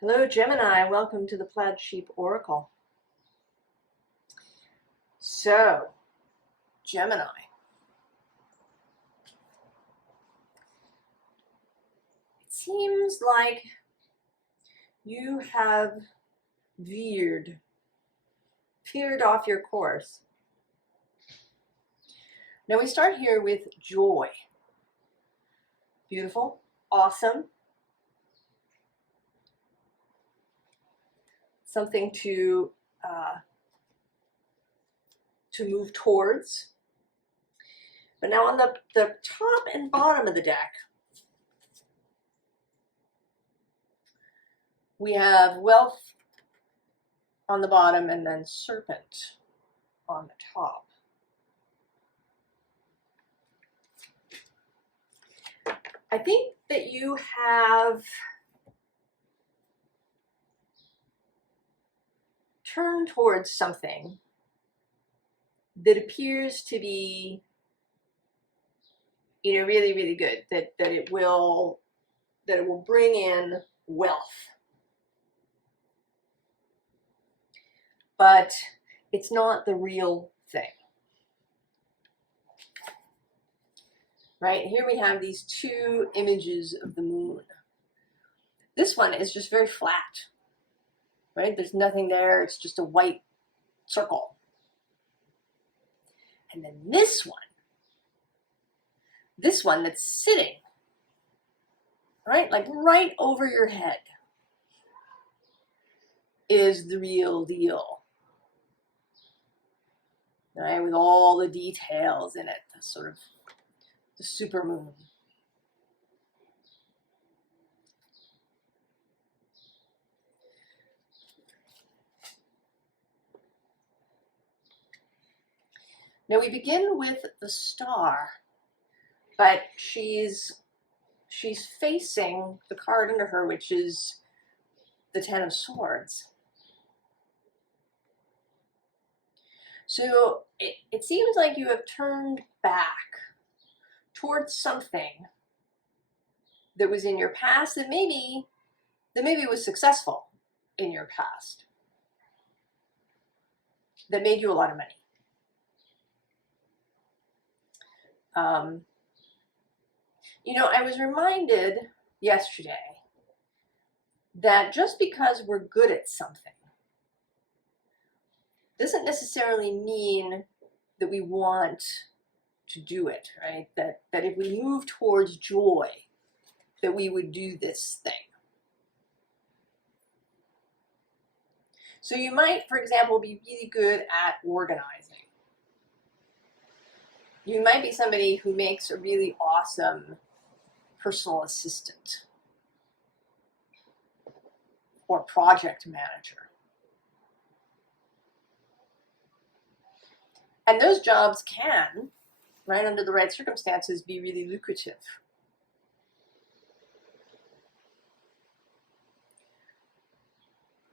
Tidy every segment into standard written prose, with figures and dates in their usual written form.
Hello, Gemini. Welcome to the Plaid Sheep Oracle. So, Gemini. It seems like you have veered off your course. Now we start here with joy. Beautiful, awesome. Something to move towards. But now on the top and bottom of the deck, we have wealth on the bottom and then serpent on the top. I think that you have turned towards something that appears to be, really, really good, that it will bring in wealth. But it's not the real thing. Right? Here we have these two images of the moon. This one is just very flat. Right? There's nothing there. It's just a white circle. And then this one that's sitting, right? Like right over your head, is the real deal. Right? With all the details in it, the sort of the supermoon. Now we begin with the star, but she's facing the card under her, which is the Ten of Swords. So it seems like you have turned back towards something that was in your past that maybe was successful in your past, that made you a lot of money. I was reminded yesterday that just because we're good at something doesn't necessarily mean that we want to do it, right? That if we move towards joy, that we would do this thing. So you might, for example, be really good at organizing. You might be somebody who makes a really awesome personal assistant or project manager. And those jobs can, right, under the right circumstances, be really lucrative.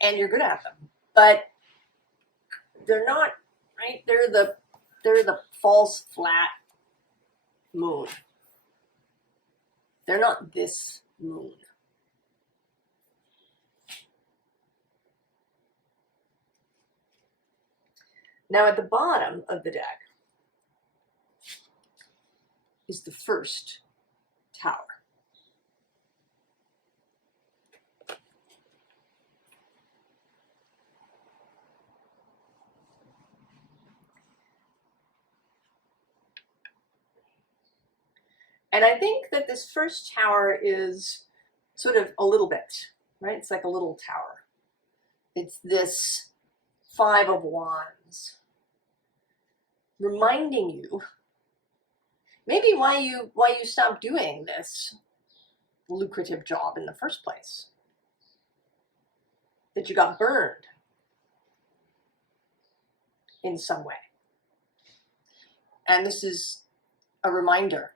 And you're good at them. But they're not, right? They're the false flat moon. They're not this moon. Now at the bottom of the deck is the first tower. And I think that this first tower is sort of a little bit, right? It's like a little tower. It's this Five of Wands, reminding you maybe why you stopped doing this lucrative job in the first place, that you got burned in some way. And this is a reminder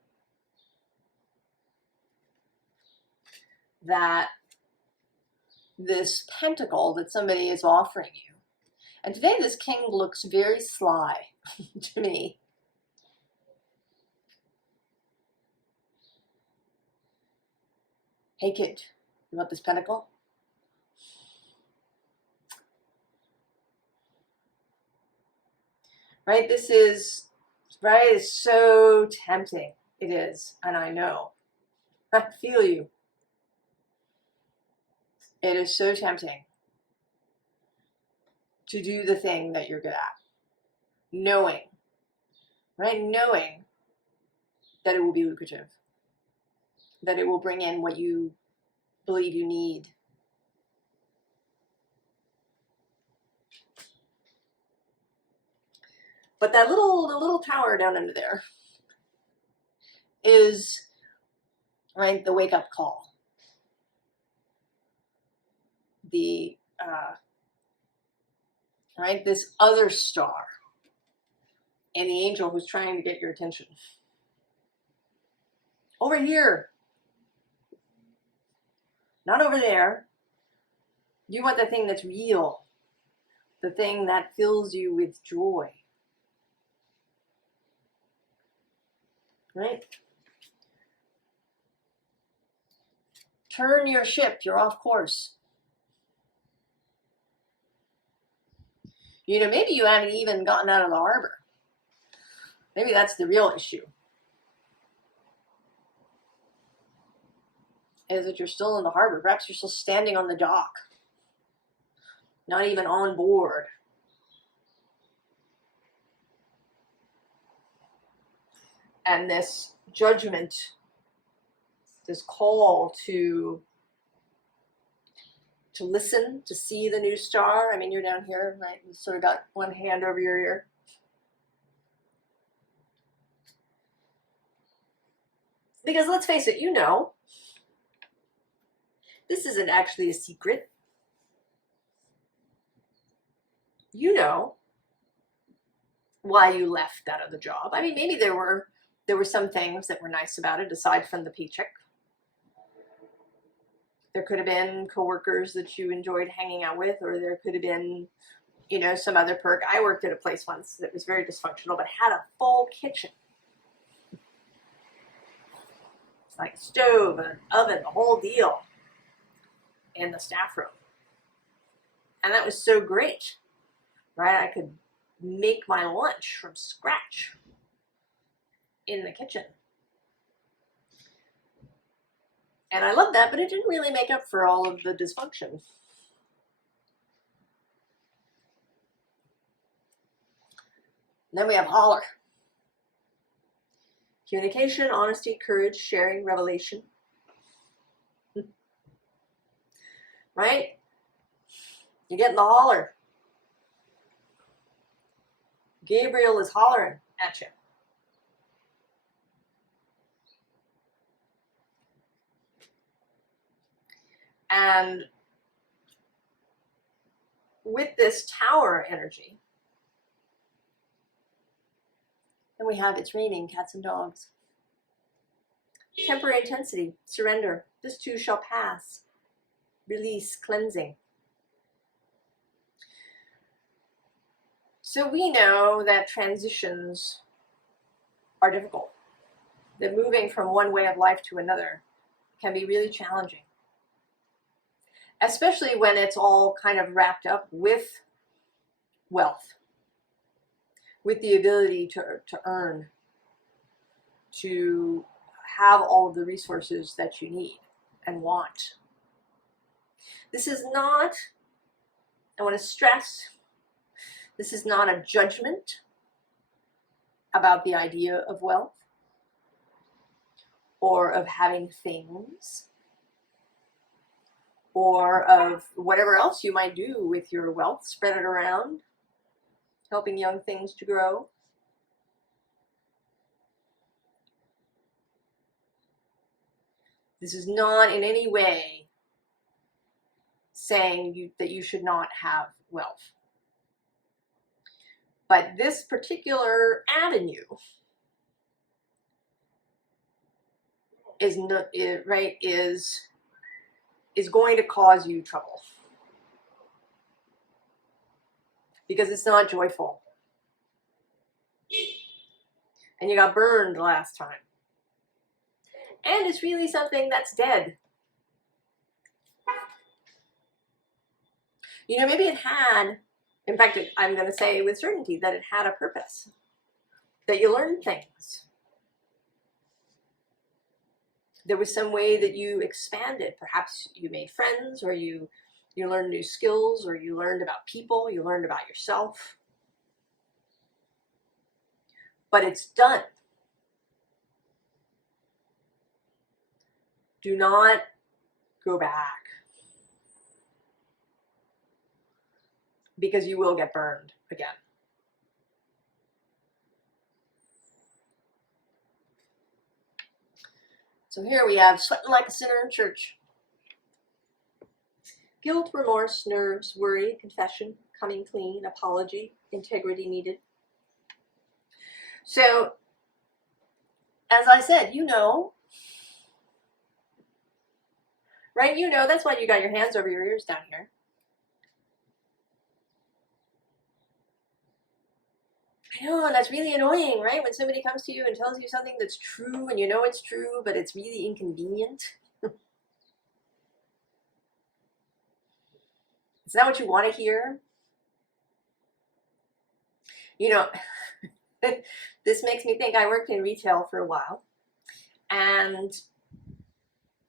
that this pentacle that somebody is offering you, and today this king looks very sly to me. Hey kid, you want this pentacle? right? This is, right, it's so tempting. It is, and I know. I feel you. It is so tempting to do the thing that you're good at. Knowing, right? Knowing that it will be lucrative, that it will bring in what you believe you need. But that little tower down under there is, right, the wake up call. The, right, this other star and the angel who's trying to get your attention. Over here, not over there. You want the thing that's real, the thing that fills you with joy, right? Turn your ship, you're off course. You know, maybe you haven't even gotten out of the harbor. Maybe that's the real issue. Is that you're still in the harbor. Perhaps you're still standing on the dock. Not even on board. And this judgment, this call to listen, to see the new star. I mean, you're down here, right? You sort of got one hand over your ear. Because let's face it, you know, this isn't actually a secret. You know why you left that other job. I mean, maybe there were some things that were nice about it aside from the paycheck. There could have been coworkers that you enjoyed hanging out with, or there could have been, you know, some other perk. I worked at a place once that was very dysfunctional, but had a full kitchen. It's like stove and oven, the whole deal, in the staff room. And that was so great, right? I could make my lunch from scratch in the kitchen. And I loved that, but it didn't really make up for all of the dysfunction. Then we have holler. Communication, honesty, courage, sharing, revelation. Right? You get in the holler. Gabriel is hollering at you. And with this tower energy, then we have it's raining, cats and dogs. Temporary intensity, surrender. This too shall pass. Release, cleansing. So we know that transitions are difficult. That moving from one way of life to another can be really challenging. Especially when it's all kind of wrapped up with wealth, with the ability to earn, to have all of the resources that you need and want. This is not, I want to stress, this is not a judgment about the idea of wealth or of having things or of whatever else you might do with your wealth, spread it around, helping young things to grow. This is not in any way saying that you should not have wealth. But this particular avenue is going to cause you trouble because it's not joyful. And you got burned last time. And it's really something that's dead. You know, maybe it had In fact, I'm going to say with certainty that it had a purpose, that you learned things. There was some way that you expanded. Perhaps you made friends, or you learned new skills, or you learned about people, you learned about yourself. But it's done. Do not go back, because you will get burned again. So here we have sweating like a sinner in church. Guilt, remorse, nerves, worry, confession, coming clean, apology, integrity needed. So, as I said, you know, right? You know, that's why you got your hands over your ears down here. I know, and that's really annoying, right? When somebody comes to you and tells you something that's true and you know it's true, but it's really inconvenient. Is that what you want to hear? You know, this makes me think. I worked in retail for a while, and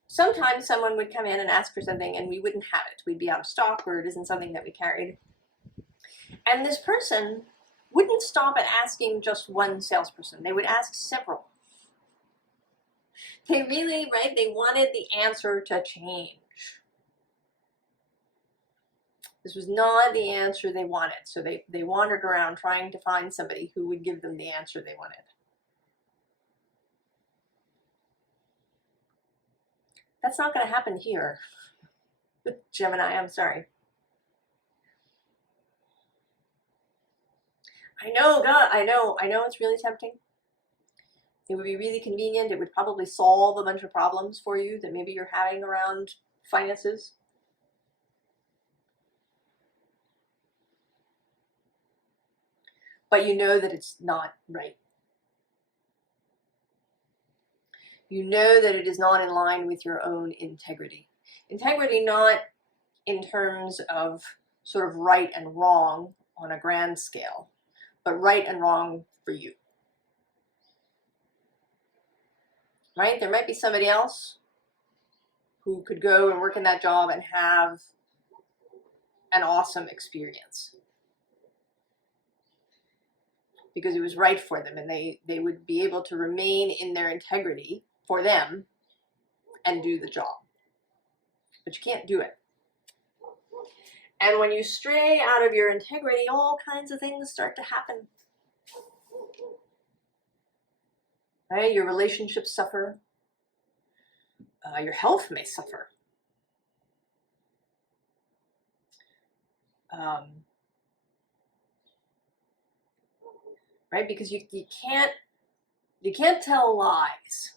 sometimes someone would come in and ask for something and we wouldn't have it. We'd be out of stock, or it isn't something that we carried. And this person wouldn't stop at asking just one salesperson. They would ask several. They really, right, they wanted the answer to change. This was not the answer they wanted. So they wandered around trying to find somebody who would give them the answer they wanted. That's not going to happen here. Gemini, I'm sorry. I know, God, I know it's really tempting. It would be really convenient. It would probably solve a bunch of problems for you that maybe you're having around finances. But you know that it's not right. You know that it is not in line with your own integrity. Integrity not in terms of sort of right and wrong on a grand scale, but right and wrong for you. Right? There might be somebody else who could go and work in that job and have an awesome experience because it was right for them, and they would be able to remain in their integrity for them and do the job. But you can't do it. And when you stray out of your integrity, all kinds of things start to happen. Right? Your relationships suffer. Your health may suffer. Right? Because you can't tell lies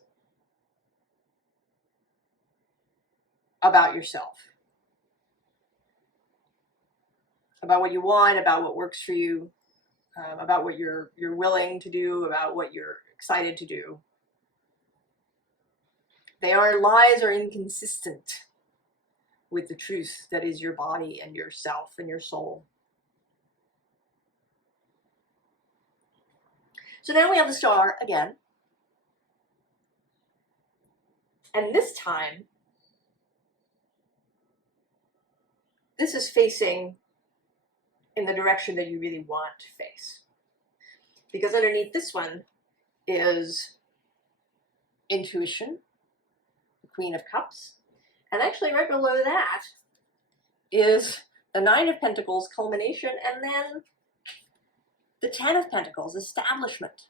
about yourself, about what you want, about what works for you, about what you're willing to do, about what you're excited to do. Lies are inconsistent with the truth that is your body and yourself and your soul. So now we have the star again. And this time, this is facing in the direction that you really want to face. Because underneath this one is intuition, the Queen of Cups. And actually right below that is the Nine of Pentacles, culmination, and then the Ten of Pentacles, establishment.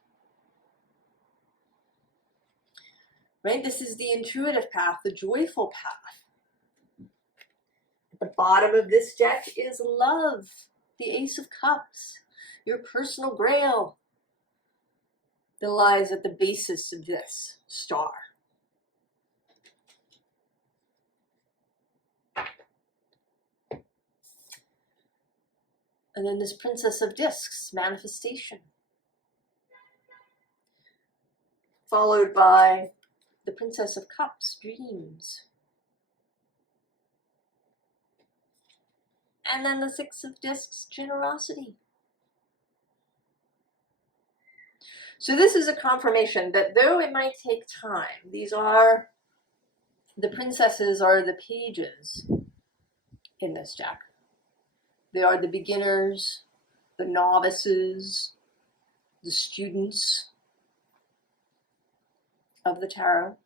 Right? This is the intuitive path, the joyful path. At the bottom of this deck is love, the Ace of Cups, your personal grail that lies at the basis of this star. And then this Princess of Discs, manifestation. Followed by the Princess of Cups, dreams. And then the Six of Discs, generosity. So this is a confirmation that though it might take time, these are, the princesses are the pages in this deck. They are the beginners, the novices, the students of the tarot.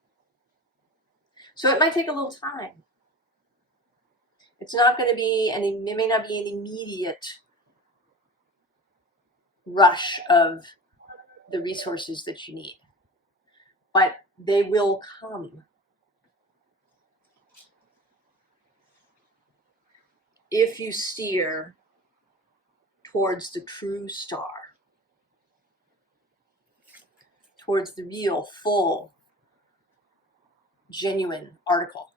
So it might take a little time. It's not going to be it may not be an immediate rush of the resources that you need, but they will come if you steer towards the true star, towards the real, full, genuine article.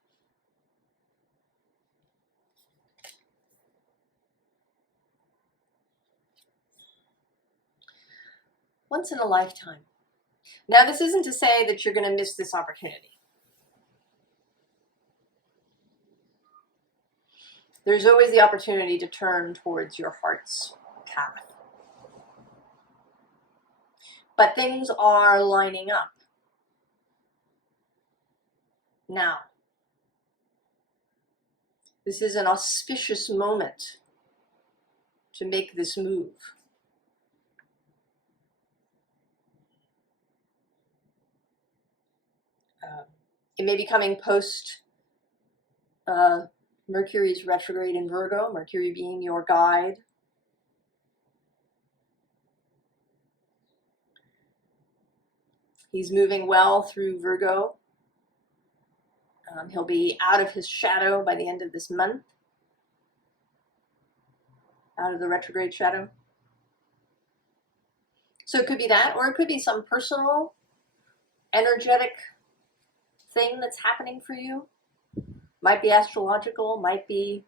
Once in a lifetime. Now, this isn't to say that you're going to miss this opportunity. There's always the opportunity to turn towards your heart's path. But things are lining up now. This is an auspicious moment to make this move. It may be coming post Mercury's retrograde in Virgo, Mercury being your guide. He's moving well through Virgo. He'll be out of his shadow by the end of this month, out of the retrograde shadow. So it could be that, or it could be some personal, energetic thing that's happening for you. Might be astrological, might be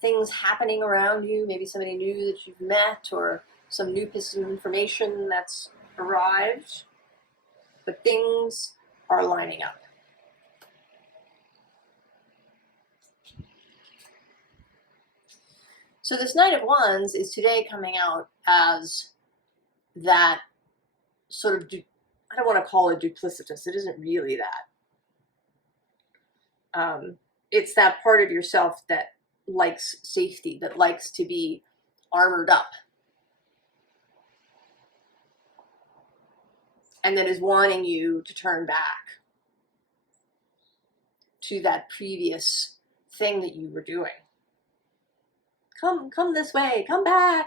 things happening around you, maybe somebody new that you've met, or some new piece of information that's arrived. But things are lining up. So this Knight of Wands is today coming out as that sort of, I don't want to call it duplicitous. It isn't really that. It's that part of yourself that likes safety, that likes to be armored up, and that is wanting you to turn back to that previous thing that you were doing. Come this way, come back.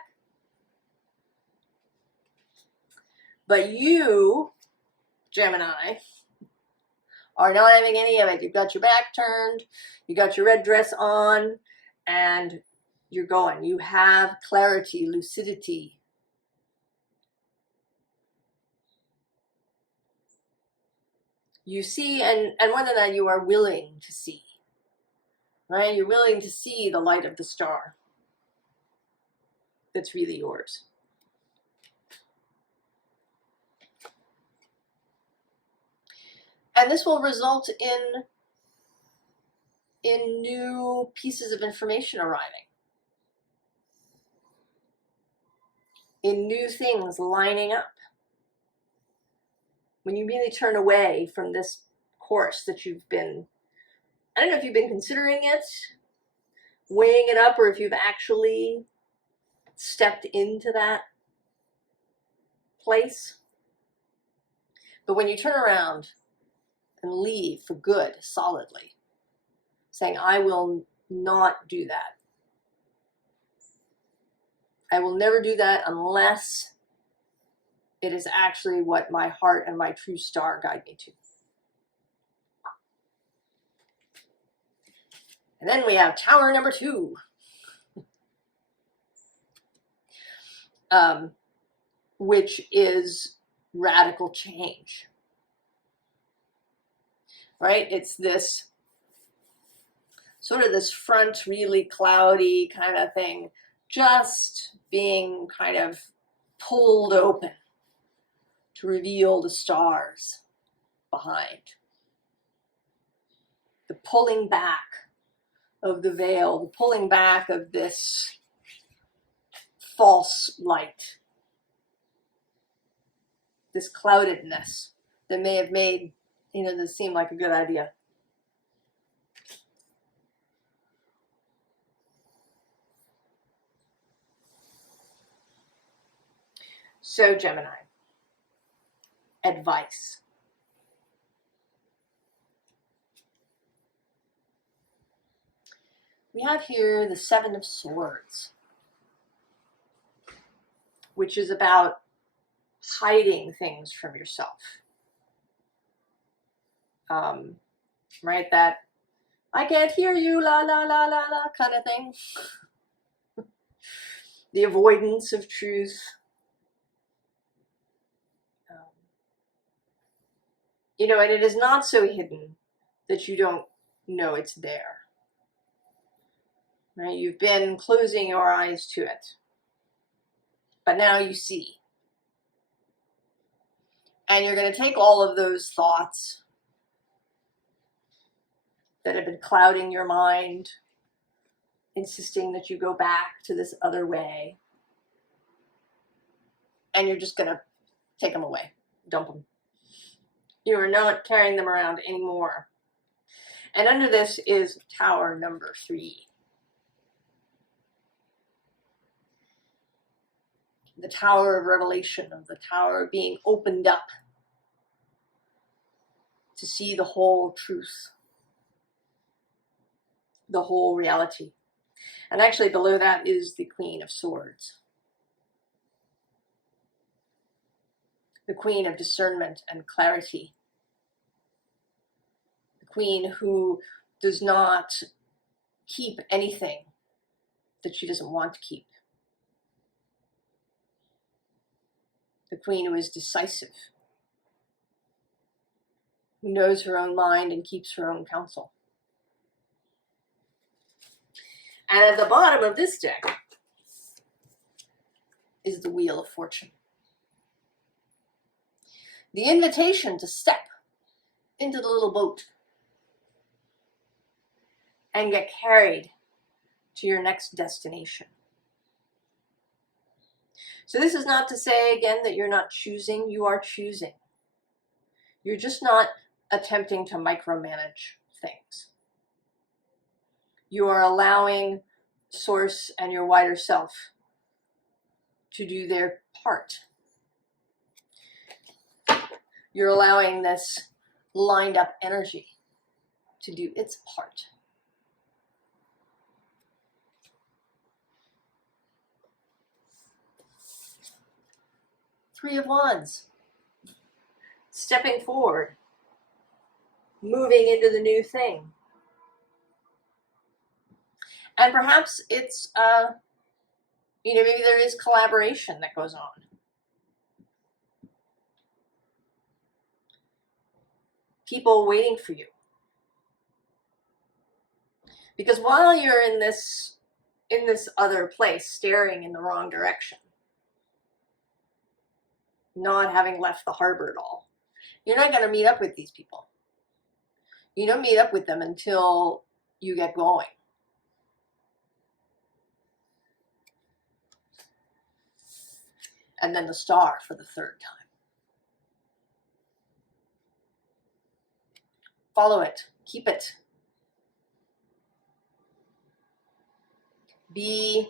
But you, Gemini, are not having any of it. You've got your back turned, you got your red dress on, and you're going. You have clarity, lucidity. You see, and more than that, you are willing to see. Right? You're willing to see the light of the star that's really yours. And this will result in new pieces of information arriving, in new things lining up. When you really turn away from this course that you've been, I don't know if you've been considering it, weighing it up, or if you've actually stepped into that place. But when you turn around and leave for good, solidly, saying, I will not do that. I will never do that unless it is actually what my heart and my true star guide me to. And then we have Tower number 2. Which is radical change. Right? It's this sort of this front really cloudy kind of thing, just being kind of pulled open to reveal the stars behind. The pulling back of the veil, the pulling back of this false light, this cloudedness that may have made, this seem like a good idea. So, Gemini, advice. We have here the Seven of Swords, which is about hiding things from yourself. Right? That I can't hear you, la la la la la kind of thing. The avoidance of truth. And it is not so hidden that you don't know it's there. Right? You've been closing your eyes to it, but now you see. And you're going to take all of those thoughts that have been clouding your mind, insisting that you go back to this other way, and you're just going to take them away, dump them. You are not carrying them around anymore. And under this is Tower number 3. The Tower of Revelation, of the Tower being opened up to see the whole truth, the whole reality. And actually below that is the Queen of Swords. The Queen of Discernment and Clarity. The Queen who does not keep anything that she doesn't want to keep. The Queen who is decisive, who knows her own mind and keeps her own counsel. And at the bottom of this deck is the Wheel of Fortune. The invitation to step into the little boat and get carried to your next destination. So this is not to say, again, that you're not choosing. You are choosing. You're just not attempting to micromanage things. You are allowing Source and your wider self to do their part. You're allowing this lined up energy to do its part. Three of Wands. Stepping forward. Moving into the new thing. And perhaps it's, maybe there is collaboration that goes on. People waiting for you. Because while you're in this other place, staring in the wrong direction, not having left the harbor at all, you're not going to meet up with these people. You don't meet up with them until you get going. And then the Star for the third time. Follow it. Keep it. Be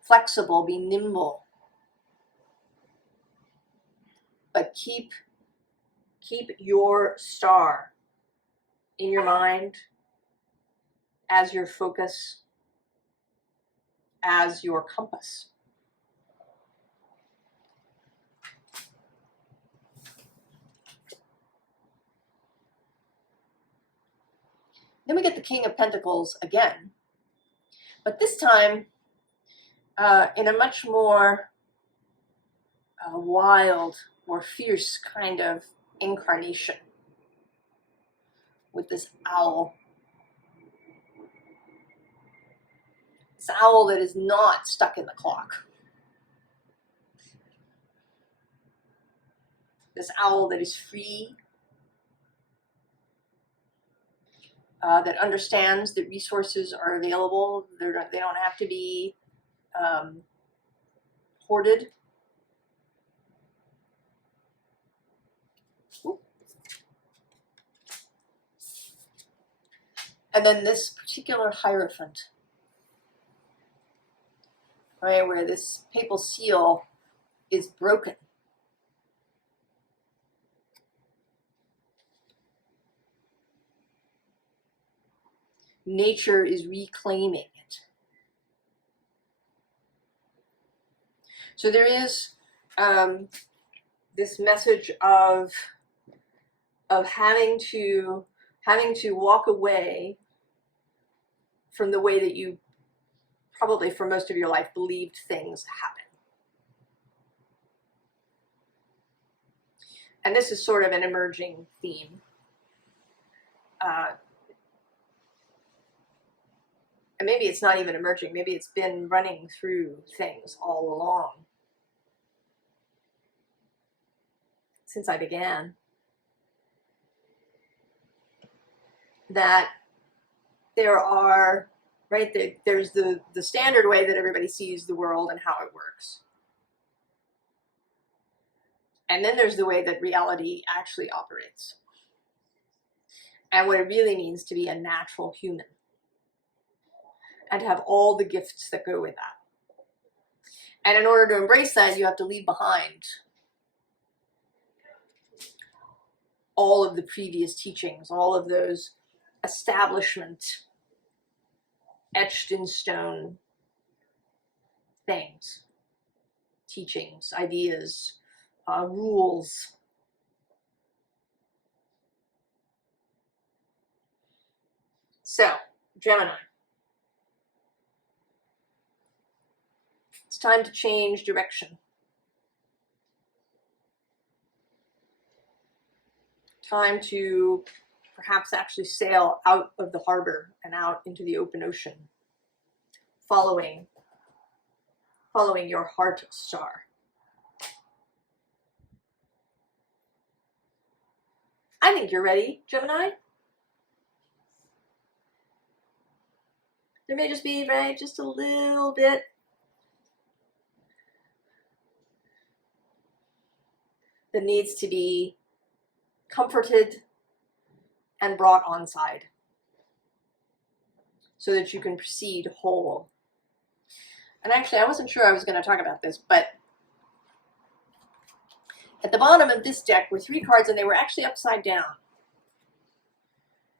flexible. Be nimble. But keep your star in your mind as your focus, as your compass. Then we get the King of Pentacles again, but this time in a much more wild or fierce kind of incarnation with this owl. This owl that is not stuck in the clock. This owl that is free. that understands that resources are available. They don't have to be hoarded. And then this particular Hierophant, right, where this papal seal is broken. Nature is reclaiming it. So there is this message of having to walk away from the way that you probably for most of your life believed things happen. And this is sort of an emerging theme. And maybe it's not even emerging, maybe it's been running through things all along since I began. That there are, right, there's the standard way that everybody sees the world and how it works. And then there's the way that reality actually operates. And what it really means to be a natural human. And to have all the gifts that go with that. And in order to embrace that, you have to leave behind all of the previous teachings, all of those establishment, etched in stone things, teachings, ideas, rules. So, Gemini. It's time to change direction. Time to perhaps actually sail out of the harbor and out into the open ocean, following your heart star. I think you're ready, Gemini. There may just be, right, just a little bit that needs to be comforted and brought on side so that you can proceed whole. And actually, I wasn't sure I was going to talk about this, but at the bottom of this deck were 3 cards, and they were actually upside down.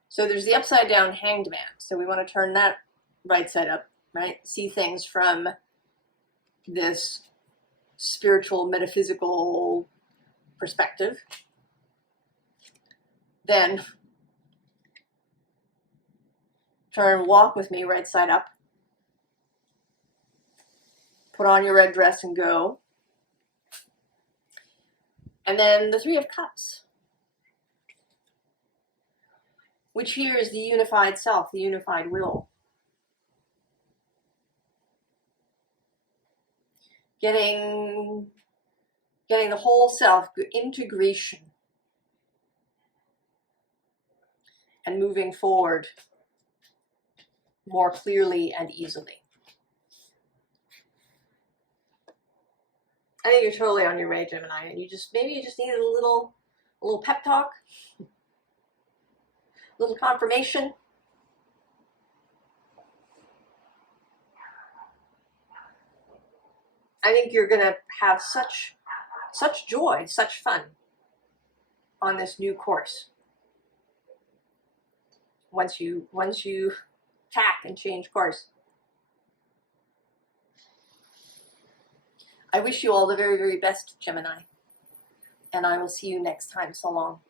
So there's the upside down Hanged Man. So we want to turn that right side up, right? See things from this spiritual, metaphysical perspective. Then walk with me right side up. Put on your red dress and go. And then the 3 of Cups, which here is the unified self, the unified will. Getting the whole self, integration, and moving forward more clearly and easily. I think you're totally on your way, Gemini, and maybe you just needed a little pep talk, a little confirmation. I think you're gonna have such joy, such fun on this new course. Once you tack and change course. I wish you all the very, very best, Gemini. And I will see you next time. So long.